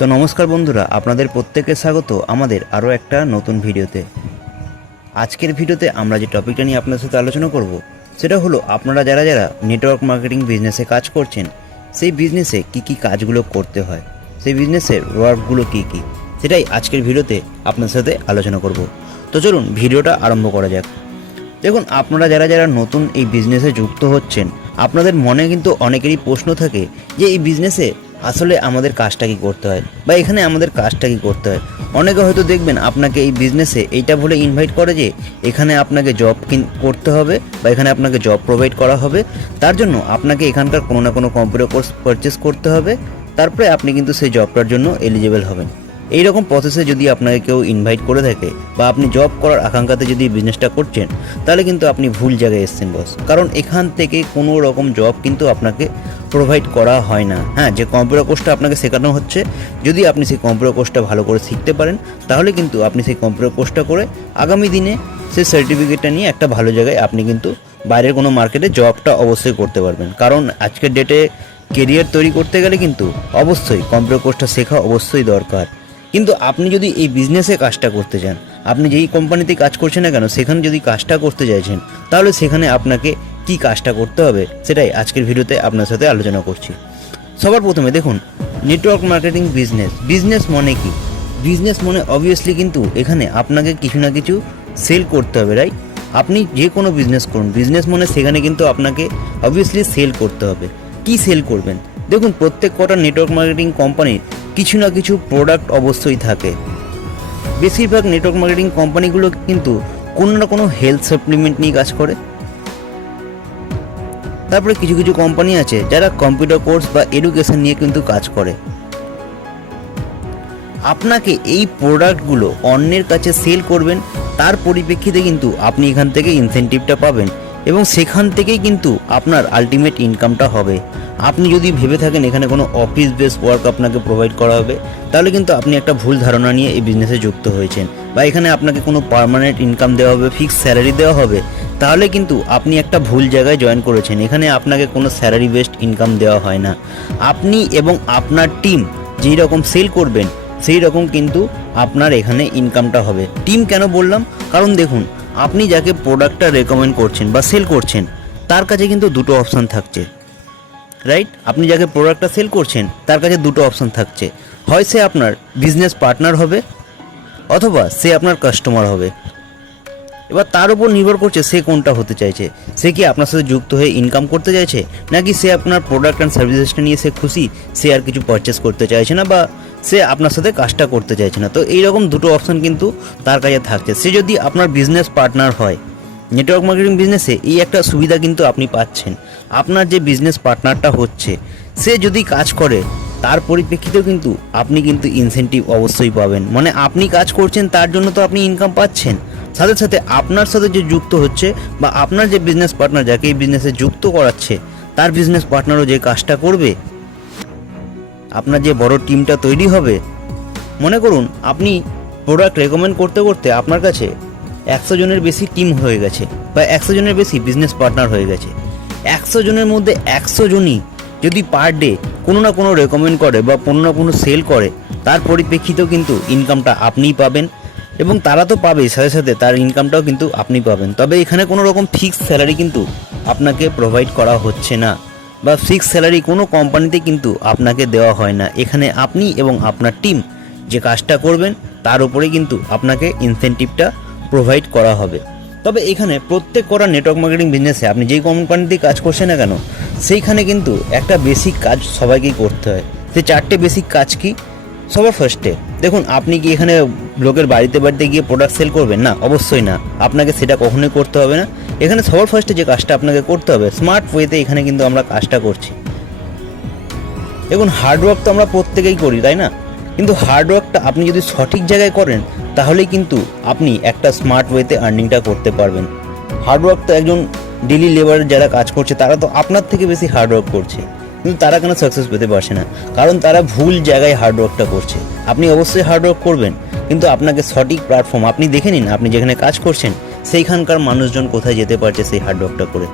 তো নমস্কার বন্ধুরা, আপনাদের প্রত্যেককে স্বাগত আমাদের আরও একটা নতুন ভিডিওতে। আজকের ভিডিওতে আমরা যে টপিকটা নিয়ে আপনাদের সাথে আলোচনা করব, সেটা হলো আপনারা যারা যারা নেটওয়ার্ক মার্কেটিং বিজনেসে কাজ করছেন, সেই বিজনেসে কি কি কাজগুলো করতে হয়, সেই বিজনেসের ওয়ার্কগুলো কি কি, সেটাই আজকের ভিডিওতে আপনাদের সাথে আলোচনা করব। তো চলুন ভিডিওটা আরম্ভ করা যাক। দেখুন, আপনারা যারা যারা নতুন এই বিজনেসে যুক্ত হচ্ছেন, আপনাদের মনে কিন্তু অনেকেরই প্রশ্ন থাকে যে এই বিজনেসে আসলে আমাদের কাজটা কি করতে হয়? বা এখানে আমাদের কাজটা কি করতে হয়? অনেকে হয়তো দেখবেন আপনাকে এই বিজনেসে এইটা বলে ইনভাইট করে যে, এখানে আপনাকে জব করতে হবে বা এখানে আপনাকে জব প্রোভাইড করা হবে। তার জন্য আপনাকে এখানকার কোনো না কোনো কম্পিউটার কোর্স পারচেস করতে হবে। তারপরে আপনি কিন্তু সেই জবটার জন্য এলিজিবল হবেন। এই রকম প্রসেসে যদি আপনাকে কেউ ইনভাইট করে থাকে বা আপনি জব করার আকাঙ্ক্ষাতে যদি বিজনেসটা করছেন, তাহলে কিন্তু আপনি ভুল জায়গায় এসছেন বস কারণ এখান থেকে কোনো রকম জব কিন্তু আপনাকে প্রোভাইড করা হয় না। হ্যাঁ যে কম্পিউটার কোর্সটা আপনাকে শেখানো হচ্ছে, যদি আপনি সেই কম্পিউটার কোর্সটা ভালো করে শিখতে পারেন, তাহলে কিন্তু আপনি সেই কম্পিউটার কোর্সটা করে আগামী দিনে সেই সার্টিফিকেটটা নিয়ে একটা ভালো জায়গায় আপনি কিন্তু বাইরের কোনো মার্কেটে জবটা অবশ্যই করতে পারবেন। কারণ আজকের ডেটে কেরিয়ার তৈরি করতে গেলে কিন্তু অবশ্যই কম্পিউটার কোর্সটা শেখা অবশ্যই দরকার। কিন্তু আপনি যদি এই বিজনেসে কাজটা করতে চান, আপনি যেই কোম্পানিতে কাজ করছেন না কেন, সেখানে যদি কাজটা করতে চাইছেন, তাহলে সেখানে আপনাকে কি কাজটা করতে হবে সেটাই আজকের ভিডিওতে আপনার সাথে আলোচনা করছি। সবার প্রথমে দেখুন নেটওয়ার্ক মার্কেটিং বিজনেস বিজনেস মানে কি? বিজনেস মানে অবভিয়াসলি কিন্তু এখানে আপনাকে কিছু না কিছু সেল করতে হবে রাইট আপনি যে কোনো বিজনেস করুন। বিজনেস মানে সেখানে কিন্তু আপনাকে অবভিয়াসলি সেল করতে হবে। কি সেল করবেন? দেখুন, প্রত্যেক কটা নেটওয়ার্ক মার্কেটিং কোম্পানির কিছু না কিছু প্রোডাক্ট অবশ্যই থাকে। বেশিরভাগ নেটওয়ার্ক মার্কেটিং কোম্পানিগুলো কিন্তু কোনো না কোনো হেলথ সাপ্লিমেন্ট নিয়ে কাজ করে। তারপরে কিছু কিছু কোম্পানি আছে যারা কম্পিউটার কোর্স বা এডুকেশন নিয়ে কিন্তু কাজ করে। আপনাকে এই প্রোডাক্টগুলো অন্যের কাছে সেল করবেন, তার পরিপ্রেক্ষিতে কিন্তু আপনি এখান থেকে ইনসেন্টিভটা পাবেন এবং সেখান থেকেই কিন্তু আপনার আলটিমেট ইনকামটা হবে। আপনি যদি ভেবে থাকেন এখানে কোনো অফিস বেস ওয়ার্ক আপনাকে প্রোভাইড করা হবে, তাহলে কিন্তু আপনি একটা ভুল ধারণা নিয়ে এই বিজনেসে যুক্ত হয়েছেন। বা এখানে আপনাকে কোনো পার্মানেন্ট ইনকাম দেওয়া হবে ফিক্স স্যালারি দেওয়া হবে, তাহলে কিন্তু আপনি একটা ভুল জায়গায় জয়েন করেছেন। এখানে আপনাকে কোনো স্যালারি বেসড ইনকাম দেওয়া হয় না। আপনি এবং আপনার টিম যেই রকম সেল করবেন, সেই রকম কিন্তু আপনার এখানে ইনকামটা হবে। টিম কেন বললাম? কারণ দেখুন, আপনি যাকে প্রোডাক্টটা রেকমেন্ড করছেন বা সেল করছেন, তার কাছে কিন্তু দুটো অপশান থাকছে। রাইট আপনি যাকে প্রোডাক্টটা সেল করছেন, তার কাছে দুটো অপশান থাকছে। হয় সে আপনার বিজনেস পার্টনার হবে, অথবা সে আপনার কাস্টমার হবে। এবার তার উপর নির্ভর করছে সে কোনটা হতে চাইছে। সে কি আপনার সাথে যুক্ত হয়ে ইনকাম করতে চাইছে, নাকি সে আপনার প্রোডাক্ট অ্যান্ড সার্ভিসেসটা নিয়ে সে খুশি, সে আর কিছু পারচেস করতে চাইছে না, বা সে আপনার সাথে কাজটা করতে চাইছে না? তো এইরকম দুটো অপশন কিন্তু তার কাছে থাকছে। সে যদি আপনার বিজনেস পার্টনার হয় নেটওয়ার্ক মার্কেটিং বিজনেসে এই একটা সুবিধা কিন্তু আপনি পাচ্ছেন। আপনার যে বিজনেস পার্টনারটা হচ্ছে, সে যদি কাজ করে, তার পরিপ্রেক্ষিতেও কিন্তু আপনি কিন্তু ইনসেন্টিভ অবশ্যই পাবেন। মানে আপনি কাজ করছেন, তার জন্য তো আপনি ইনকাম পাচ্ছেন। সাথে সাথে আপনার সাথে যে যুক্ত হচ্ছে বা আপনার যে বিজনেস পার্টনার যাকে এই বিজনেসে যুক্ত করাচ্ছে, তার বিজনেস পার্টনারও যে কাজটা করবে, আপনার যে বড় টিমটা তৈরি হবে, মনে করুন, আপনি প্রোডাক্ট রেকমেন্ড করতে করতে আপনার কাছে একশো জনের বেশি টিম হয়ে গেছে বা একশো জনের বেশি বিজনেস পার্টনার হয়ে গেছে। একশো জনের মধ্যে একশো জনই যদি পার ডে কোনো না কোনো রেকমেন্ড করে বা কোনো না কোনো সেল করে, তার পরিপ্রেক্ষিতেও কিন্তু ইনকামটা আপনিই পাবেন এবং তারা তো পাবেই, সাথে সাথে তার ইনকামটাও কিন্তু আপনি পাবেন। তবে এখানে কোনো রকম ফিক্স স্যালারি কিন্তু আপনাকে প্রোভাইড করা হচ্ছে না বা ফিক্স স্যালারি কোনো কোম্পানিতে কিন্তু আপনাকে দেওয়া হয় না। এখানে আপনি এবং আপনার টিম যে কাজটা করবেন, তার উপরে কিন্তু আপনাকে ইনসেন্টিভটা প্রোভাইড করা হবে। তবে এখানে প্রত্যেক করা নেটওয়ার্ক মার্কেটিং বিজনেসে আপনি যেই কোম্পানিতে কাজ করছেন না কেন, সেইখানে কিন্তু একটা বেসিক কাজ সবাইকেই করতে হয়। সেই চারটে বেসিক কাজ কি? সবার ফার্স্টে দেখুন, আপনি কি এখানে লোকের বাড়িতে বাড়িতে গিয়ে প্রোডাক্ট সেল করবেন? না, অবশ্যই না। আপনাকে সেটা কখনোই করতে হবে না। এখানে সবার ফার্স্টে যে কাজটা আপনাকে করতে হবে স্মার্ট ওয়েতে এখানে কিন্তু আমরা কাজটা করছি। দেখুন হার্ডওয়ার্ক তো আমরা প্রত্যেকেই করি, তাই না? কিন্তু হার্ডওয়ার্কটা আপনি যদি সঠিক জায়গায় করেন, তাহলেই কিন্তু আপনি একটা স্মার্ট ওয়েতে আর্নিংটা করতে পারবেন। হার্ডওয়ার্ক তো একজন ডেলি লেবারের যারা কাজ করছে, তারা তো আপনার থেকে বেশি হার্ডওয়ার্ক করছে। কিন্তু তারা কেন সাকসেস পেতে পারছে না? কারণ তারা ভুল জায়গায় হার্ডওয়ার্কটা করছে। আপনি অবশ্যই হার্ডওয়ার্ক করবেন, কিন্তু আপনাকে সঠিক প্ল্যাটফর্ম আপনি দেখে নিন আপনি যেখানে কাজ করছেন, সেইখানকার মানুষজন কোথায় যেতে পারছে সেই হার্ডওয়ার্কটা করে।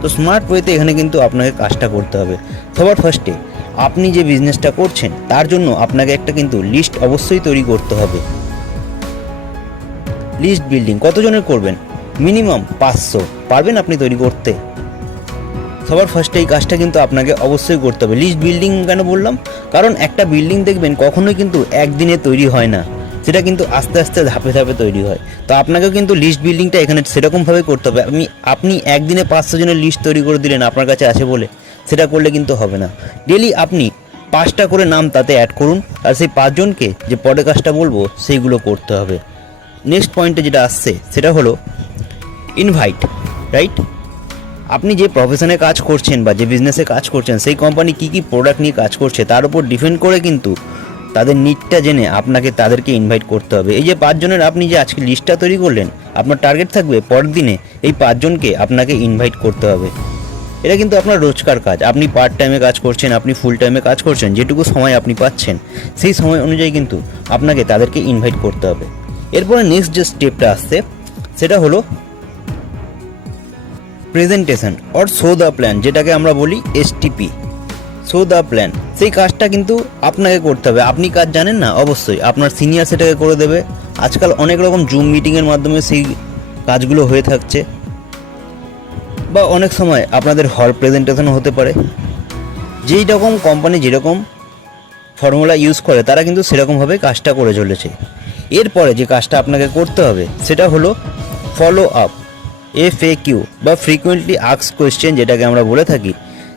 তো স্মার্ট ওয়েতে এখানে কিন্তু আপনাকে কাজটা করতে হবে। সবার ফার্স্টে আপনি যে বিজনেসটা করছেন, তার জন্য আপনাকে একটা কিন্তু লিস্ট অবশ্যই তৈরি করতে হবে। লিস্ট বিল্ডিং কতজনের করবেন? মিনিমাম পাঁচশো। পারবেন আপনি তৈরি করতে? সবার ফার্স্টে এই কাজটা কিন্তু আপনাকে অবশ্যই করতে হবে। লিস্ট বিল্ডিং কেন বললাম? কারণ একটা বিল্ডিং দেখবেন কখনোই কিন্তু একদিনে তৈরি হয় না। সেটা কিন্তু আস্তে আস্তে ধাপে ধাপে তৈরি হয়। তো আপনাকেও কিন্তু লিস্ট বিল্ডিংটা এখানে সেরকমভাবে করতে হবে। আপনি আপনি একদিনে পাঁচশো জনের লিস্ট তৈরি করে দিলেন, আপনার কাছে আছে বলে। সেটা করলে কিন্তু হবে না। ডেলি আপনি পাঁচটা করে নাম তাতে অ্যাড করুন, আর সেই পাঁচজনকে যে পরে কাজটা বলব, সেইগুলো করতে হবে। নেক্সট পয়েন্টে যেটা আসছে, সেটা হলো ইনভাইট রাইট আপনি যে প্রফেশনে কাজ করছেন বা যে বিজনেসে কাজ করছেন, সেই কোম্পানি কী কী প্রোডাক্ট নিয়ে কাজ করছে, তার উপর ডিপেন্ড করে কিন্তু তাদের নিডটা জেনে আপনাকে তাদেরকে ইনভাইট করতে হবে। এই যে পাঁচজনের আপনি যে আজকে লিস্টটা তৈরি করলেন, আপনার টার্গেট থাকবে পরের দিনে এই পাঁচজনকে আপনাকে ইনভাইট করতে হবে। এটা কিন্তু আপনার রোজকার কাজ। আপনি পার্ট টাইমে কাজ করছেন, আপনি ফুল টাইমে কাজ করছেন, যেটুকু সময় আপনি পাচ্ছেন, সেই সময় অনুযায়ী কিন্তু আপনাকে তাদেরকে ইনভাইট করতে হবে। এরপরে নেক্সট যে স্টেপটা আসছে, সেটা হলো presentation or show the plan যেটাকে আমরা বলি এসটিপি শো দ্য প্ল্যান সেই কাজটা কিন্তু আপনাকে করতে হবে। আপনি কাজ জানেন না? অবশ্যই। আপনার সিনিয়র সেটাকে করে দেবে। আজকাল অনেক রকম জুম মিটিংয়ের মাধ্যমে সেই কাজগুলো হয়ে থাকছে। বা অনেক সময় আপনাদের হল প্রেজেন্টেশন হতে পারে। যেই রকম কোম্পানি যেরকম ফর্মুলা ইউজ করে, তারা কিন্তু সেরকমভাবে কাজটা করে চলেছে। এরপরে যে কাজটা আপনাকে করতে হবে, সেটা হলো follow up F A Q বা ফ্রিকুয়েন্টলি আক্স কোয়েশ্চেন যেটাকে আমরা বলে থাকি।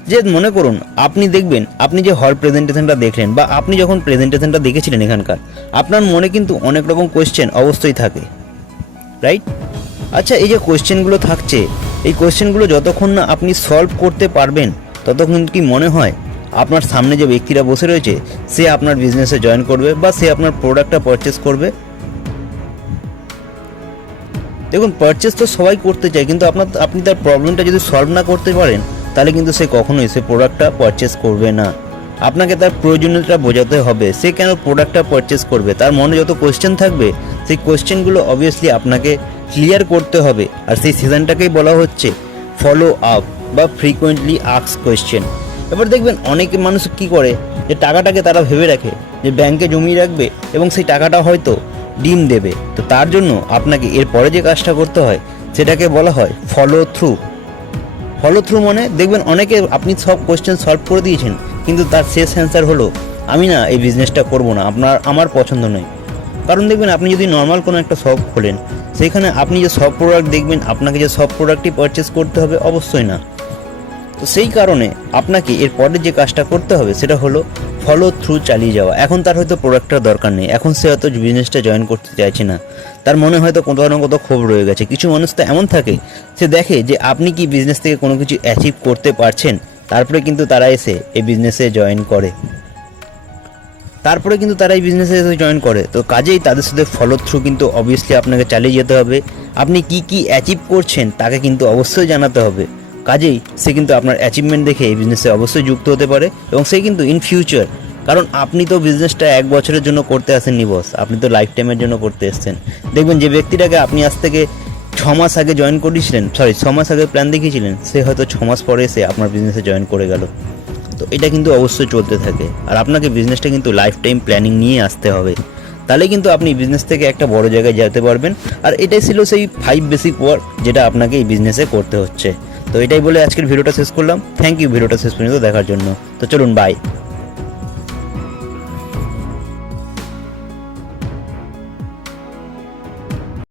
যে মনে করুন, আপনি দেখবেন, আপনি যে হল প্রেজেন্টেশনটা দেখলেন বা আপনি যখন প্রেজেন্টেশনটা দেখেছিলেন এখানকার, আপনার মনে কিন্তু অনেক রকম কোয়েশ্চেন অবশ্যই থাকে রাইট আচ্ছা এই যে কোয়েশ্চেনগুলো থাকছে এই কোয়েশ্চেনগুলো যতক্ষণ না আপনি সলভ করতে পারবেন, ততক্ষণ কি মনে হয় আপনার সামনে যে ব্যক্তিরা বসে রয়েছে, সে আপনার বিজনেসে জয়েন করবে বা সে আপনার প্রোডাক্টটা পারচেস করবে? দেখুন পারচেস তো সবাই করতে চায়, কিন্তু আপনার, আপনি তার প্রবলেমটা যদি সলভ না করতে পারেন, তাহলে কিন্তু সে কখনোই সে প্রোডাক্টটা পারচেস করবে না। আপনাকে তার প্রয়োজনীয়তা বোঝাতে হবে, সে কেন প্রোডাক্টটা পারচেস করবে? তার মনে যত কোয়েশ্চেন থাকবে, সেই কোয়েশ্চেনগুলো অবভিয়াসলি আপনাকে ক্লিয়ার করতে হবে। আর সেই সিজনটাকেই বলা হচ্ছে ফলো আপ বা ফ্রিকোয়েন্টলি আক্স কোয়েশ্চেন এবার দেখবেন অনেক মানুষ কি করে, যে টাকাটাকে তারা ভেবে রাখে, যে ব্যাংকে জমিয়ে রাখবে এবং সেই টাকাটা হয়তো ডিম দেবে। তো তার জন্য আপনাকে এর পরে যে কাজটা করতে হয়, সেটাকে বলা হয় ফলো থ্রু ফলো থ্রু মানে দেখবেন অনেকে আপনি সব কোয়েশ্চেন সলভ করে দিয়েছেন, কিন্তু তার শেষ অ্যান্সার হলো, আমি না এই বিজনেসটা করব না, আপনার, আমার পছন্দ নয়। কারণ দেখবেন আপনি যদি নর্মাল কোনো একটা শপ খোলেন সেখানে আপনি যে সব প্রোডাক্ট দেখবেন, আপনাকে যে সব প্রোডাক্টই পারচেস করতে হবে, অবশ্যই না। তো সেই কারণে আপনাকে এর পরে যে কাজটা করতে হবে, সেটা হলো ফলো থ্রু চালিয়ে যাওয়া। এখন তার হয়তো প্রোডাক্টটার দরকার নেই। এখন সে হয়তো বিজনেসটা জয়েন করতে চাইছে না। তার মনে হয়তো কোথাও না কোথাও ক্ষোভ রয়ে গেছে। কিছু মানুষ তো এমন থাকে, সে দেখে যে আপনি কি বিজনেস থেকে কোনো কিছু অ্যাচিভ করতে পারছেন, তারপরে কিন্তু তারা এসে এই বিজনেসে জয়েন করে। তারপরে কিন্তু তারা এই বিজনেসে জয়েন করে। তো কাজেই তাদের সাথে ফলো থ্রু কিন্তু অবভিয়াসলি আপনাকে চালিয়ে যেতে হবে। আপনি কি কি অ্যাচিভ করছেন তাকে কিন্তু অবশ্যই জানাতে হবে। কাজেই সে কিন্তু আপনার অ্যাচিভমেন্ট দেখে এই বিজনেসে অবশ্যই যুক্ত হতে পারে এবং সে কিন্তু ইন ফিউচার কারণ আপনি তো বিজনেসটা এক বছরের জন্য করতে আসেননি বস আপনি তো লাইফ টাইমের জন্য করতে এসেছেন। দেখবেন যে ব্যক্তিটাকে আপনি আজ থেকে ছ মাস আগে জয়েন করেছিলেন সরি ছ মাস আগে প্ল্যান দেখিয়েছিলেন, সে হয়তো ছ মাস পরে এসে আপনার বিজনেসে জয়েন করে গেল। তো এটা কিন্তু অবশ্যই চলতে থাকে। আর আপনাকে বিজনেসটা কিন্তু লাইফ টাইম প্ল্যানিং নিয়ে আসতে হবে। তাহলে কিন্তু আপনি বিজনেস থেকে একটা বড় জায়গায় যেতে পারবেন। আর এটাই ছিল সেই ফাইভ বেসিক ওয়ার্ক যেটা আপনাকে এই বিজনেসে করতে হচ্ছে। তো এটাই বলে আজকের ভিডিওটা শেষ করলাম। থ্যাংক ইউ ভিডিওটা শেষ পর্যন্ত দেখার জন্য। তো চলুন বাই